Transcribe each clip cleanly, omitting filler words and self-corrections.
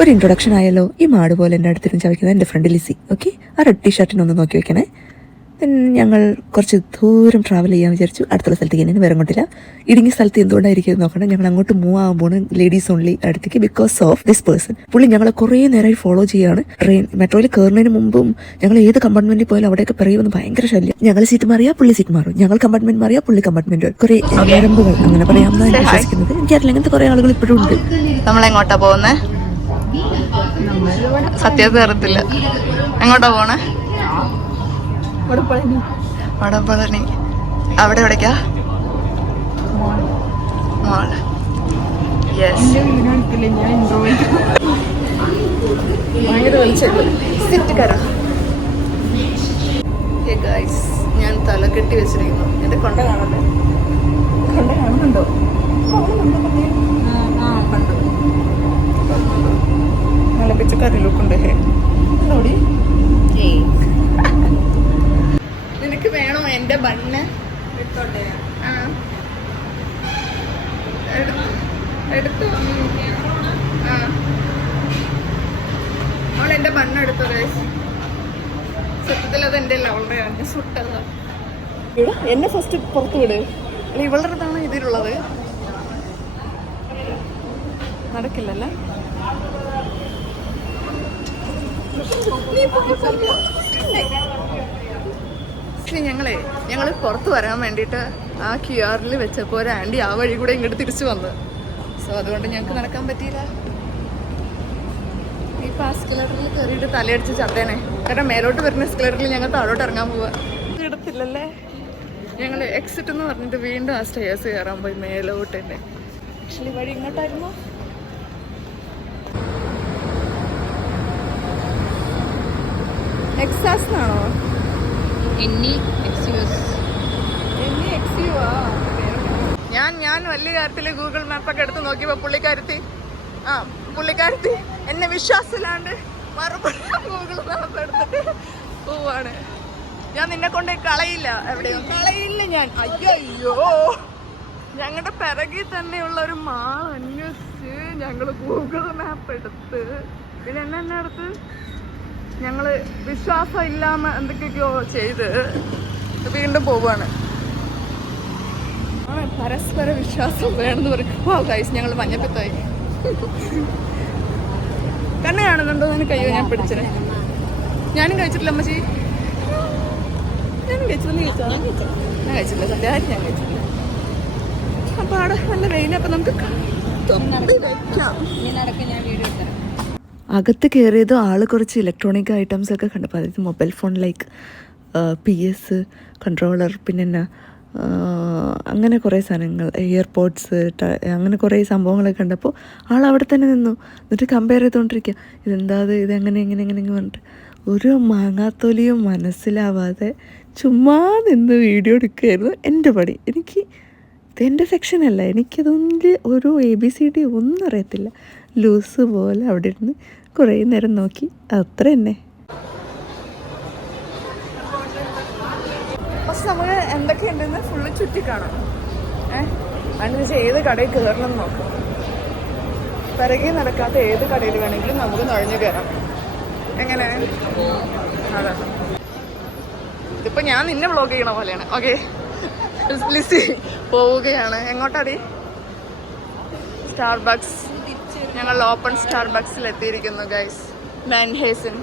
ഒരു ഇൻട്രൊഡക്ഷൻ ആയല്ലോ. ഈ മാട് പോലെ എൻ്റെ അടുത്തിരുന്ന് ചവയ്ക്കുന്നത് എൻ്റെ ഫ്രണ്ട് ലിസി. ഓക്കെ, ആ റെഡ് ടീഷർട്ടിനൊന്ന് നോക്കി വെക്കണേ. ഞങ്ങൾ കുറച്ച് ദൂരം ട്രാവൽ ചെയ്യാൻ വിചാരിച്ചു. അടുത്തുള്ള സ്ഥലത്തേക്ക് ഇനി വേറെ കൊണ്ടില്ല. ഇടുങ്ങിയ സ്ഥലത്ത് എന്തുകൊണ്ടായിരിക്കും നോക്കണം. ഞങ്ങൾ അങ്ങോട്ട് മൂവ് ആകാൻ പോണ് ലേഡീസ് ഓൺലി അടുത്തേക്ക് ബിക്കോസ് ഓഫ് ദിസ് പേഴ്സൺ. പുള്ളി ഞങ്ങളെ കുറേ നേരമായി ഫോളോ ചെയ്യുകയാണ്. മെട്രോയിൽ കയറുന്നതിന് മുമ്പും ഞങ്ങൾ ഏത് കമ്പാർട്ട്മെന്റിൽ പോയാലും അവിടെയൊക്കെ പറയുമെന്ന് ഭയങ്കര ശല്യം. ഞങ്ങൾ സീറ്റ് മാറിയാൽ പുള്ളി സീറ്റ് മാറും, ഞങ്ങൾ കമ്പാർട്ട്മെന്റ് മാറിയാൽ പുള്ളി കമ്പാർട്ട്മെന്റ്. കുറെ ഞരമ്പുകൾ അങ്ങനെ പറയാമെന്നാണ് വിശ്വസിക്കുന്നത്. എനിക്കറിയില്ല, അങ്ങനത്തെ കുറെ ആളുകൾ ഇപ്പോഴും ഉണ്ട്. നമ്മളെങ്ങോട്ടാ പോകുന്നേ? സത്യത്തിൽ അറിയത്തില്ല എങ്ങോട്ടാ പോണേ. വടപ്പളനി. അവിടെ എവിടേക്കാ? മോള്. ഞാൻ തല കെട്ടി വെച്ചിരിക്കുന്നു. എന്റെ കൊണ്ട കാണണ്ടോ? കൊണ്ട കാണുന്നുണ്ടോ? നല്ല പിച്ചക്കാരി ലുക്കുണ്ട്. നോടി, നിനക്ക് വേണോ എന്റെ ബണ്ണ്? എടുത്തു. അവളെന്റെ ബണ്ണ് എടുത്തു. സത്യത്തിൽ അത് എന്റെ അല്ല, അവളുടെ ഞാൻ സുട്ടതാ. എന്നെ ഫസ്റ്റ് പുറത്തു വിട്. അല്ല, ഇവളുടെ അടുത്താണ് ഇതിലുള്ളത്. നടക്കില്ലല്ലേ? ഞങ്ങള് പുറത്ത് വരാൻ വേണ്ടിയിട്ട് ആ QR വെച്ചപ്പോൾ ഒരു ആൻറ്റി ആ വഴി കൂടെ ഇങ്ങോട്ട് തിരിച്ചു വന്നു. സോ അതുകൊണ്ട് ഞങ്ങൾക്ക് നടക്കാൻ പറ്റിയില്ല. ഇപ്പൊ ആ എസ്കലേറ്ററിൽ കയറിയിട്ട് തലയടിച്ച് ചത്തേനെ. കാരണം മേലോട്ട് വരുന്ന എസ്കലേറ്ററിൽ ഞങ്ങൾ താഴോട്ട് ഇറങ്ങാൻ പോവാ. ഇടത്തില്ലല്ലേ? ഞങ്ങൾ എക്സിറ്റ് എന്ന് പറഞ്ഞിട്ട് വീണ്ടും ആ സ്റ്റേഴ്സ് കയറാൻ പോയി മേലോട്ട് തന്നെ. ആക്ച്വലി വഴി ഇങ്ങോട്ടായിരുന്നു. എക്സാസ് ആണോ? ഞാൻ വലിയ കാര്യത്തില് ഗൂഗിൾ മാപ്പൊക്കെ എടുത്ത് നോക്കിയപ്പോ പുള്ളിക്കാരത്തി എന്നെ വിശ്വാസമില്ലാണ്ട് മറുപടി ഗൂഗിൾ മാപ്പ് എടുത്തിട്ട് പോവാണ്. ഞാൻ നിന്നെ കൊണ്ട് കളയില്ല, എവിടെയും കളയില്ല ഞാൻ. അയ്യോ, ഞങ്ങളുടെ പിറകിൽ തന്നെയുള്ള ഒരു മാൾ അന്വേഷിച്ച് ഞങ്ങള് ഗൂഗിൾ മാപ്പ് എടുത്ത് പിന്നെ എന്നെ അടുത്ത് ഞങ്ങള് വിശ്വാസം ഇല്ലാമ എന്തൊക്കെയൊക്കെയോ ചെയ്ത് വീണ്ടും പോവാണ്. പരസ്പര വിശ്വാസം വേണമെന്ന് പറയും. ഓ ഗൈസ്, ഞങ്ങൾ മഞ്ഞപ്പിത്തായി. കണ്ണ് കാണുന്നുണ്ടോ? നിനക്ക്? അയ്യോ, ഞാൻ പിടിച്ചത്. ഞാനും കഴിച്ചിട്ടില്ല അമ്മച്ചി. ഞാനും കഴിച്ചില്ല. ഞാൻ കഴിച്ചില്ല, സത്യമായിട്ട് ഞാൻ കഴിച്ചില്ല. അപ്പൊ അവിടെ നല്ല വെയിൻ. അപ്പൊ നമുക്ക് അകത്ത് കയറിയതും ആള് കുറച്ച് ഇലക്ട്രോണിക് ഐറ്റംസ് ഒക്കെ കണ്ടപ്പോൾ, അതായത് mobile phone like PS controller, പിന്നെ അങ്ങനെ കുറേ സാധനങ്ങൾ, ഇയർപോഡ്സ്, അങ്ങനെ കുറേ സംഭവങ്ങളൊക്കെ കണ്ടപ്പോൾ ആൾ അവിടെ തന്നെ നിന്നു. എന്നിട്ട് കമ്പയർ ചെയ്തുകൊണ്ടിരിക്കുക. ഇതെന്താ, ഇതെങ്ങനെ പറഞ്ഞിട്ട് ഒരു മാങ്ങാത്തൊലിയും മനസ്സിലാവാതെ ചുമ്മാ നിന്ന് വീഡിയോ എടുക്കുകയായിരുന്നു എൻ്റെ പണി. ഇതെൻ്റെ സെക്ഷനല്ല, എനിക്കതൊന്നും ഒരു ABCD ഒന്നും അറിയത്തില്ല. ലൂസ് പോലെ അവിടെ ഇരുന്ന് കുറേ നേരം നോക്കി, അത്ര തന്നെ. പക്ഷെ നമ്മൾ എന്തൊക്കെയുണ്ടെന്ന് ഫുള്ള് ചുറ്റിക്കാണാം. അതിനുശേഷം ഏത് കടയിൽ കയറണം എന്ന് നോക്കാം. പിറകെ നടക്കാത്ത ഏത് കടയിൽ വേണമെങ്കിലും നമുക്ക് നുഴഞ്ഞു കയറാം. എങ്ങനെ? അതെ, ഇതിപ്പോ ഞാൻ നിന്നെ വ്ളോഗ് ചെയ്യണ പോലെയാണ്. ഓക്കെ, ലിസി പോവുകയാണ്. എങ്ങോട്ടാടി? സ്റ്റാർബക്സ്. ഞങ്ങൾ ഓപ്പൺ സ്റ്റാർബക്സിൽ എത്തിയിരിക്കുന്നു ഗൈസ്. മാൻഹേസൻ.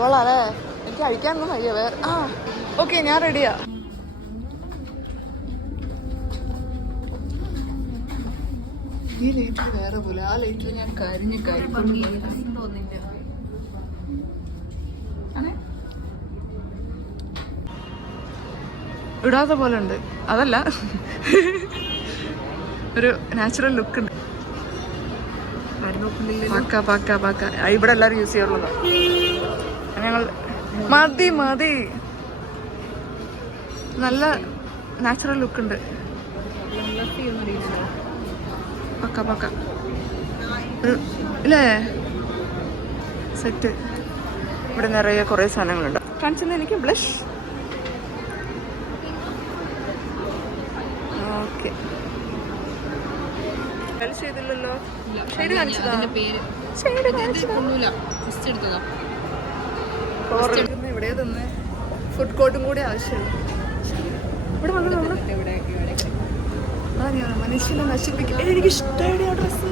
കൊള്ളാല്ലേ? എനിക്ക് കഴിക്കാനൊന്നും വയ്യ വേറെ. ഓക്കെ, ഞാൻ റെഡിയാ. ഈ ലൈറ്റിൽ വേറെ പോലെ, ആ ലൈറ്റിൽ ഞാൻ കരിഞ്ഞ് ഇടാത്ത പോലെ ഉണ്ട്. അതല്ല, ഒരു നാച്ചുറൽ ലുക്ക് ഉണ്ട്. പാക്ക ഇവിടെ എല്ലാവരും യൂസ് ചെയ്യാറുള്ളത്. ഞങ്ങൾ മതി നല്ല നാച്ചുറൽ ലുക്ക് ഉണ്ട്. പക്ക ഇല്ലേ? സെറ്റ്. ഇവിടെ നിറയെ കുറേ സാധനങ്ങളുണ്ട്. കാണിച്ചത് എനിക്ക് ബ്ലഷ്. ഓക്കെ, ചെയ്തില്ലല്ലോ. ഷെയ്ഡ് കാണിച്ചതാ. പേര് ഷെയ്ഡ് കാണിച്ചതാ. എടുത്തതാ. ഇവിടെ നിന്ന് ഫുഡ് കോർട്ടും കൂടി ആവശ്യമുള്ളൂ. ഇവിടെ വന്നു മനുഷ്യനെ നശിപ്പിക്കും. എനിക്ക് ഇഷ്ടമായി ആ ഡ്രസ്സ്.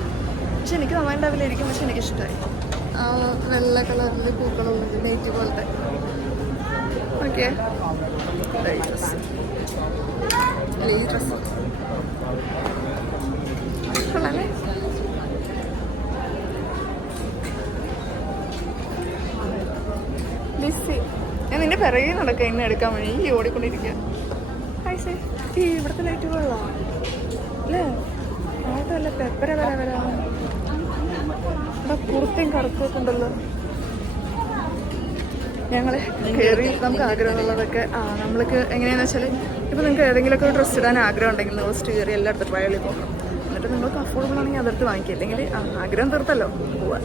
പക്ഷെ എനിക്ക് നന്നായിട്ടാവില്ല ഇരിക്കും. പക്ഷെ എനിക്ക് ഇഷ്ടമായി ആ വെള്ള കളറിൽ പൂക്കളുള്ളത് നെയ്റ്റ് പോലത്തെ. ഓക്കെ ഈ ഡ്രസ്സ് കൊള്ളാല്ലേ? ലിസി ഞാൻ നിന്റെ പിറകെ നടക്കാം ഇന്ന് എടുക്കാൻ വേണ്ടി. ഈ ഓടിക്കൊണ്ടിരിക്കുക. ഈ ഇവിടുത്തെ ലൈറ്റ് കൊള്ളാം അല്ലേ? ആട്ടല്ല പെപ്പര വരാം. ഇവിടെ കുർത്തയും കറുക്കൊക്കെ ഉണ്ടല്ലോ. ഞങ്ങൾ കയറി നമുക്ക് ആഗ്രഹമുള്ളതൊക്കെ നമ്മൾക്ക് എങ്ങനെയാണെന്ന് വെച്ചാൽ ഇപ്പോൾ നിങ്ങൾക്ക് ഏതെങ്കിലുമൊക്കെ ഡ്രസ്സ് ഇടാൻ ആഗ്രഹം ഉണ്ടെങ്കിൽ നിങ്ങൾ ഫസ്റ്റ് കയറി എല്ലായിടത്തും ട്രയലിൽ പോകണം. എന്നിട്ട് നിങ്ങൾക്ക് അഫോർഡബിൾ ആണെങ്കിൽ അതെടുത്ത് വാങ്ങിക്കുക. അല്ലെങ്കിൽ ആഗ്രഹം തീർത്തല്ലോ പോവാൻ.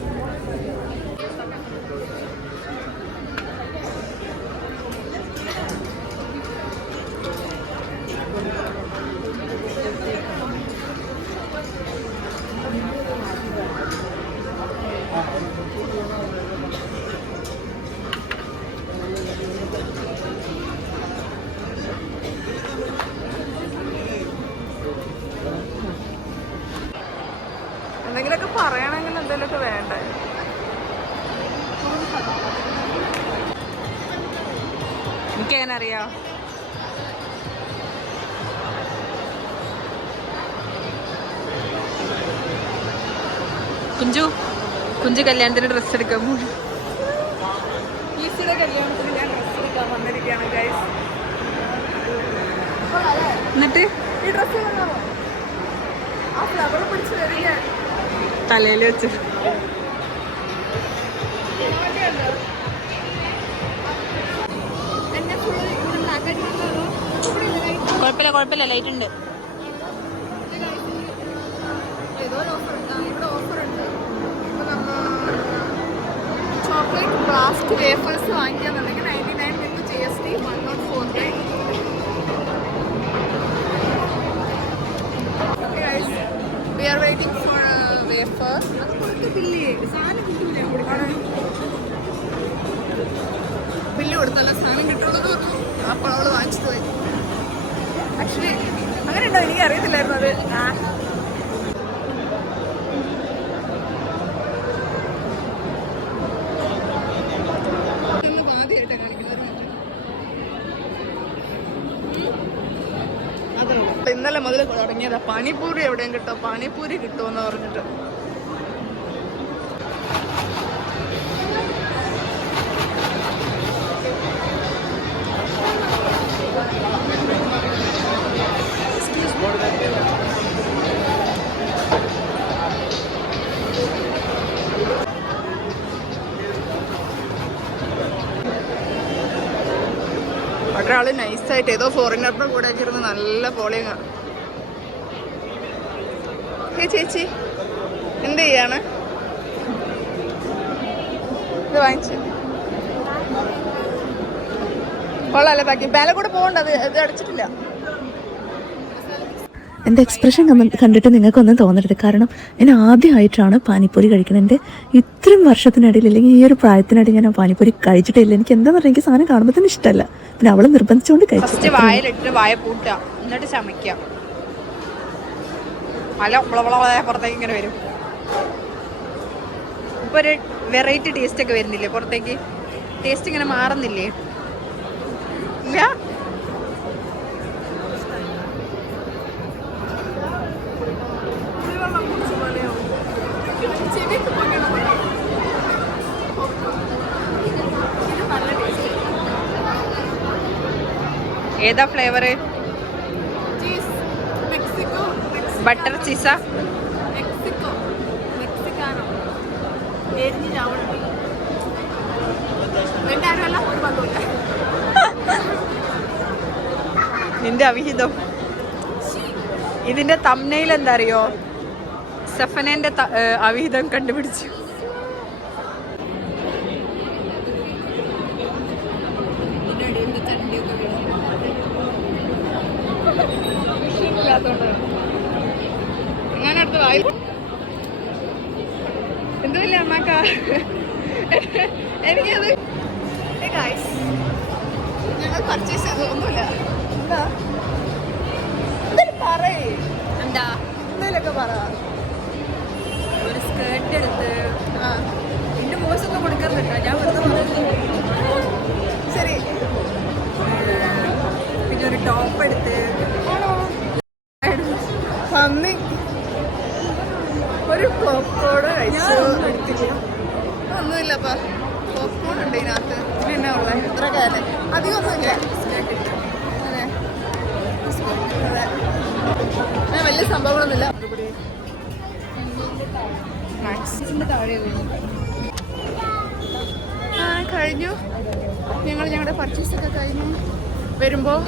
എന്തെങ്കിലുമൊക്കെ പറയണമെങ്കിൽ എന്തെങ്കിലുമൊക്കെ വേണ്ടേ? എനിക്കെങ്ങനെ അറിയാം? കുഞ്ചു കല്യാണത്തിന് ഡ്രസ്സ് എടുക്കാൻ പോകും. ഈസിയുടെ കല്യാണത്തിന് ഞാൻ ഡ്രസ്സ് എടുക്കാൻ വന്നിരിക്കുകയാണ് ഗൈസ്. എന്നിട്ട് ഈ ഡ്രസ്സ് ആ ഫ്ലവർ പിടിച്ച് വരിക തലയിൽ വെച്ച് കുഴപ്പമില്ല ലൈറ്റ് ഉണ്ട്. Chocolate craft wafers വാങ്ങിക്കാന്നുണ്ടെങ്കിൽ 99 with GST 104. Okay guys, we are waiting for a wafer. Bill കൊടുത്തല്ല സാധനം കിട്ടുന്നത്. അപ്പോൾ അവള് വാങ്ങിച്ചത് പോയി. ആക്ച്വലി അങ്ങനെ ഉണ്ടോ എനിക്ക് അറിയത്തില്ലായിരുന്നു അത്. ഇന്നലെ മുതൽ തുടങ്ങിയതാ പാനിപൂരി. എവിടെയും കിട്ടോ പാനിപൂരി കിട്ടുമെന്ന് പറഞ്ഞിട്ട്. ഒരാള് നൈസായിട്ട് ഏതോ ഫോറിനറിന്റെ കൂടെ ഇരുന്ന് നല്ല പോളിങ്. ചേച്ചി എന്ത് ചെയ്യാണ്? ഇത് വാങ്ങിച്ചു കൊള്ളാല്ലേ? ബാക്കി ബാല കൂടെ പോകണ്ട. അത് അടിച്ചിട്ടില്ല. എൻ്റെ എക്സ്പ്രഷൻ കണ്ടിട്ട് നിങ്ങൾക്കൊന്നും തോന്നരുത്. കാരണം ഞാൻ ആദ്യമായിട്ടാണ് പാനിപ്പൂരി കഴിക്കുന്നത്. എൻ്റെ ഇത്രയും വർഷത്തിനിടയിൽ അല്ലെങ്കിൽ ഈ ഒരു പ്രായത്തിനിടയിൽ ഞാൻ പാനിപ്പൂരി കഴിച്ചിട്ടില്ല. എനിക്ക് എന്താണെന്ന് പറഞ്ഞാൽ എനിക്ക് സാധനം കാണുമ്പോൾ തന്നെ ഇഷ്ടമല്ല. പിന്നെ അവളെ നിർബന്ധിച്ചുകൊണ്ട് കഴിച്ചു. വായിലിട്ട് വായ പൂട്ടുക, എന്നിട്ട് ചമയ്ക്കുക. പുറത്തേക്ക് ഇങ്ങനെ വരും. ഇപ്പൊ ഒരു വെറൈറ്റി ടേസ്റ്റ് ഒക്കെ വരുന്നില്ലേ പുറത്തേക്ക്? ടേസ്റ്റ് ഇങ്ങനെ മാറുന്നില്ലേ? ഇല്ല. ഏതാ ഫ്ലേവർ? ബട്ടർ ചീസ. നിന്റെ അവിഹിതം. ഇതിന്റെ തംബ്നെയിൽ എന്താ അറിയോ? സഫനന്റെ അവിഹിതം കണ്ടുപിടിച്ചു. എടുത്ത് വായി എന്തുമില്ല അമ്മാക്ക എനിക്കത് ഞങ്ങൾ പർച്ചേസ് ചെയ്തു ഒന്നുമില്ല എന്താ എന്തായാലും പറയേ എന്താ എന്തെങ്കിലുമൊക്കെ പറ ഒരു സ്കേർട്ട് എടുത്ത് ആ എന്റെ മോശം ഒന്നും കൊടുക്കാറില്ല ഞാൻ വെറുതെ പറഞ്ഞു. ശരി പിന്നെ ഒരു ടോപ്പ് എടുത്ത് പന്നി ഒരു പോപ്കോൺ കഴിച്ചു ഒന്നുമില്ലപ്പാ പോപ്കോൺ ഉണ്ട് ഇതിനകത്ത് പിന്നെ എന്നാ ഉള്ളത് ഇത്ര കാലം അധികം ഒന്നുമില്ല അതെ അതെ അങ്ങനെ വലിയ സംഭവങ്ങളൊന്നുമില്ല താഴെ ആ കഴിഞ്ഞു ഞങ്ങൾ ഞങ്ങളുടെ പർച്ചേസൊക്കെ കഴിഞ്ഞു വരുമ്പോൾ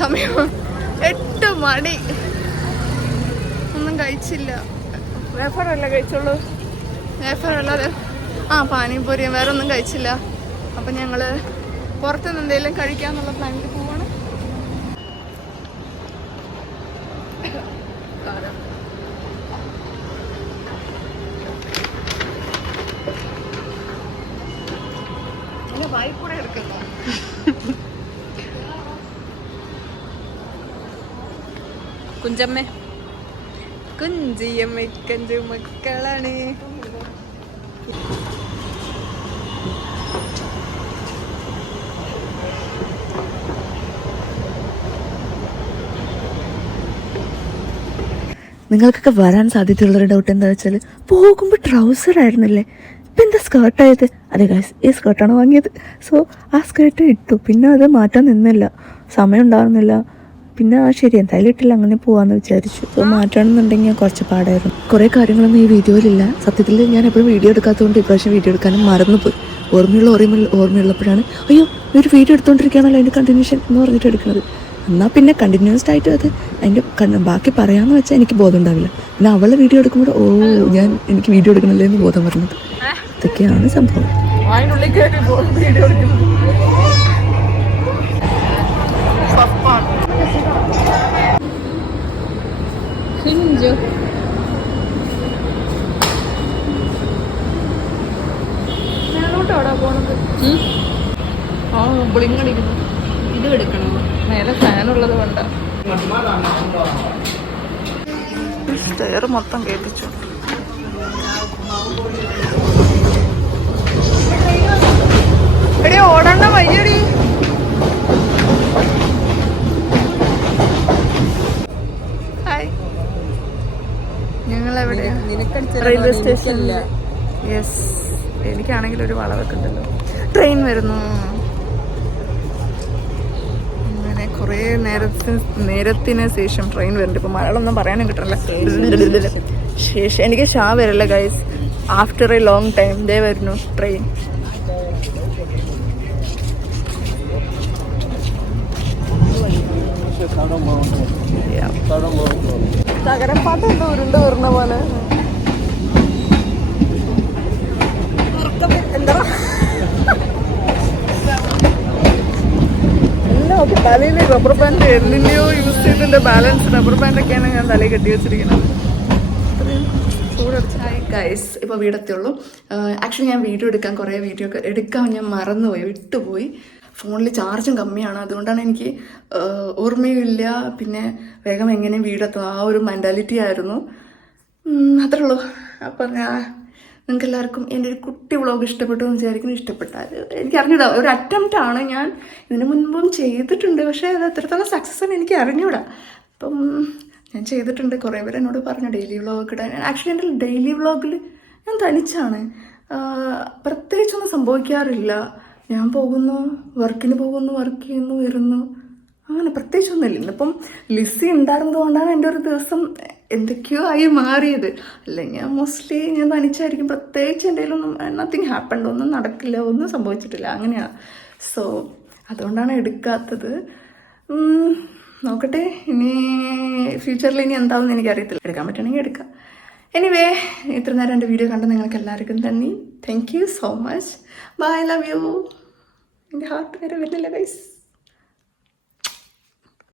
സമയം 8 മണി ഒന്നും കഴിച്ചില്ല വേഫറല്ലേ കഴിച്ചുള്ളൂ വേഫറല്ലാതെ പാനിപൂരിയും വേറെ ഒന്നും കഴിച്ചില്ല അപ്പം ഞങ്ങൾ പുറത്തുനിന്ന് എന്തെങ്കിലും കഴിക്കാന്നുള്ള പ്ലാനിൽ പോവാണ് വായിക്കൂടെ എടുക്കുന്നു കുഞ്ചമ്മ കുഞ്ചിയമ്മ കഞ്ചു മക്കളാണ്. നിങ്ങൾക്കൊക്കെ വരാൻ സാധ്യതയുള്ളൊരു ഡൗട്ട് എന്താ വെച്ചാൽ പോകുമ്പോൾ ട്രൗസർ ആയിരുന്നില്ലേ ഇപ്പം എന്താ സ്കേർട്ടായത്? അതെ ഗൈസ് ഈ സ്കേർട്ടാണ് വാങ്ങിയത്. സോ ആ സ്കേർട്ട് ഇട്ടു, പിന്നെ അത് മാറ്റാൻ നിന്നില്ല, സമയം ഉണ്ടാകുന്നില്ല. പിന്നെ ശരി എന്തായാലും ഇട്ടില്ല, അങ്ങനെ പോകാമെന്ന് വിചാരിച്ചു. സോ മാറ്റണമെന്നുണ്ടെങ്കിൽ കുറച്ച് പാടായിരുന്നു. കുറേ കാര്യങ്ങളൊന്നും ഈ വീഡിയോയിലില്ല. സത്യത്തിൽ ഞാൻ എപ്പോഴും വീഡിയോ എടുക്കാത്തതുകൊണ്ട് ഇപ്രാവശ്യം വീഡിയോ എടുക്കാനും മറന്നുപോയി. ഓർമ്മയുള്ളപ്പോഴാണ് അയ്യോ ഒരു വീഡിയോ എടുത്തുകൊണ്ടിരിക്കുകയാണല്ലോ അതിൻ്റെ കണ്ടിന്യൂഷൻ എന്ന് പറഞ്ഞിട്ട് എടുക്കുന്നത്. എന്നാൽ പിന്നെ കണ്ടിന്യൂസ്ഡ് ആയിട്ട് അത് അതിൻ്റെ ബാക്കി പറയാമെന്ന് വെച്ചാൽ എനിക്ക് ബോധം ഉണ്ടാവില്ല. പിന്നെ അവളെ വീഡിയോ എടുക്കുമ്പോൾ എനിക്ക് വീഡിയോ എടുക്കണല്ലേ എന്ന് ബോധം വരുന്നത്. ഇതൊക്കെയാണ് സംഭവം. വീഡിയോ എടുക്കുന്നു കുഞ്ചു മേലോട്ടോടാ പോണത് ബ്ലിങ് അടിക്കുന്നു. ഇത് എടുക്കണോ? മേലെ ഫാനുള്ളത് കൊണ്ടാ സ്റ്റെയർ മൊത്തം കേൾപ്പിച്ചു. എടി ഓടണ്ട വയ്യടി. ഹായ് ഞങ്ങളെവിടെയാ? റെയിൽവേ സ്റ്റേഷനിൽ. യെസ് എനിക്കാണെങ്കിൽ ഒരു വളവൊക്കെ ഉണ്ടല്ലോ. ട്രെയിൻ വരുന്നു. അങ്ങനെ കുറേ നേരത്തിന് ശേഷം ട്രെയിൻ വരുന്നുണ്ട്. ഇപ്പം മലയാളമൊന്നും പറയാനും കിട്ടണില്ല. ശേഷം എനിക്ക് വരില്ല guys. After A long time they വരുന്നു ട്രെയിൻ. തകരപ്പാട്ട് എന്തോ ഉരുണ്ട് വരുന്ന പോലെ. എന്താ എല്ലാം ഓക്കെ. തലയിൽ റബ്ബർ ബാൻഡ് എന്തിൻ്റെയോ യൂസ് ചെയ്തതിൻ്റെ ബാലൻസ് റബ്ബർ ബാൻഡൊക്കെയാണ് ഞാൻ തലയിൽ കെട്ടി വെച്ചിരിക്കുന്നത്. ഗൈസ് ഇപ്പോൾ വീടെത്തിയുള്ളൂ. ആക്ച്വലി ഞാൻ വീഡിയോ എടുക്കാൻ കുറേ വീഡിയോ ഒക്കെ എടുക്കാൻ ഞാൻ മറന്നുപോയി, വിട്ടുപോയി. ഫോണിൽ ചാർജും കമ്മിയാണ്, അതുകൊണ്ടാണ് എനിക്ക് ഓർമ്മയില്ല. പിന്നെ വേഗം എങ്ങനെ വീടെത്തും ആ ഒരു മെൻറ്റാലിറ്റി ആയിരുന്നു. അത്രേ ഉള്ളൂ. അപ്പം നിങ്ങൾക്ക് എല്ലാവർക്കും എൻ്റെ ഒരു കുട്ടി വ്ളോഗ് ഇഷ്ടപ്പെട്ടു എന്ന് വിചാരിക്കുന്നു. ഇഷ്ടപ്പെട്ടാൽ എനിക്ക് അറിഞ്ഞൂടാ, ഒരു അറ്റംപ്റ്റ് ആണ്. ഞാൻ ഇതിനു മുൻപും ചെയ്തിട്ടുണ്ട്, പക്ഷേ അത് എത്രത്തോളം സക്സസ് ആണ് എനിക്ക് അറിഞ്ഞൂടാ. അപ്പം ഞാൻ ചെയ്തിട്ടുണ്ട്. കുറേ പേര് എന്നോട് പറഞ്ഞു ഡെയിലി വ്ളോഗ് ഇടാൻ. ആക്ച്വലി എൻ്റെ ഡെയിലി വ്ളോഗിൽ ഞാൻ തനിച്ചാണ്, പ്രത്യേകിച്ചൊന്നും സംഭവിക്കാറില്ല. ഞാൻ പോകുന്നു, വർക്കിന് പോകുന്നു, വർക്ക് ചെയ്യുന്നു, വരുന്നു, അങ്ങനെ പ്രത്യേകിച്ചൊന്നുമില്ല. ഇന്നിപ്പം ലിസി ഉണ്ടായിരുന്നത് കൊണ്ടാണ് എൻ്റെ ഒരു ദിവസം എന്തൊക്കെയോ ആയി മാറിയത്. അല്ലെങ്കിൽ മോസ്റ്റ്ലി ഞാൻ തനിച്ചായിരിക്കും. പ്രത്യേകിച്ച് എൻ്റെ കയ്യിലൊന്നും നത്തിങ് ഹാപ്പൻഡ്, ഒന്നും നടക്കില്ല, ഒന്നും സംഭവിച്ചിട്ടില്ല, അങ്ങനെയാണ്. സോ അതുകൊണ്ടാണ് എടുക്കാത്തത്. നോക്കട്ടെ ഇനി ഫ്യൂച്ചറിൽ ഇനി എന്താവുമെന്ന് എനിക്കറിയത്തില്ല. എടുക്കാൻ പറ്റണമെങ്കിൽ എടുക്കാം. എനിവേ ഇത്ര നേരം എൻ്റെ വീഡിയോ കണ്ട നിങ്ങൾക്ക് എല്ലാവർക്കും നന്ദി. Thank you so much. Bye, love you. എൻ്റെ ഹാർട്ട് നേരെ വരുന്നില്ല ഗൈസ്.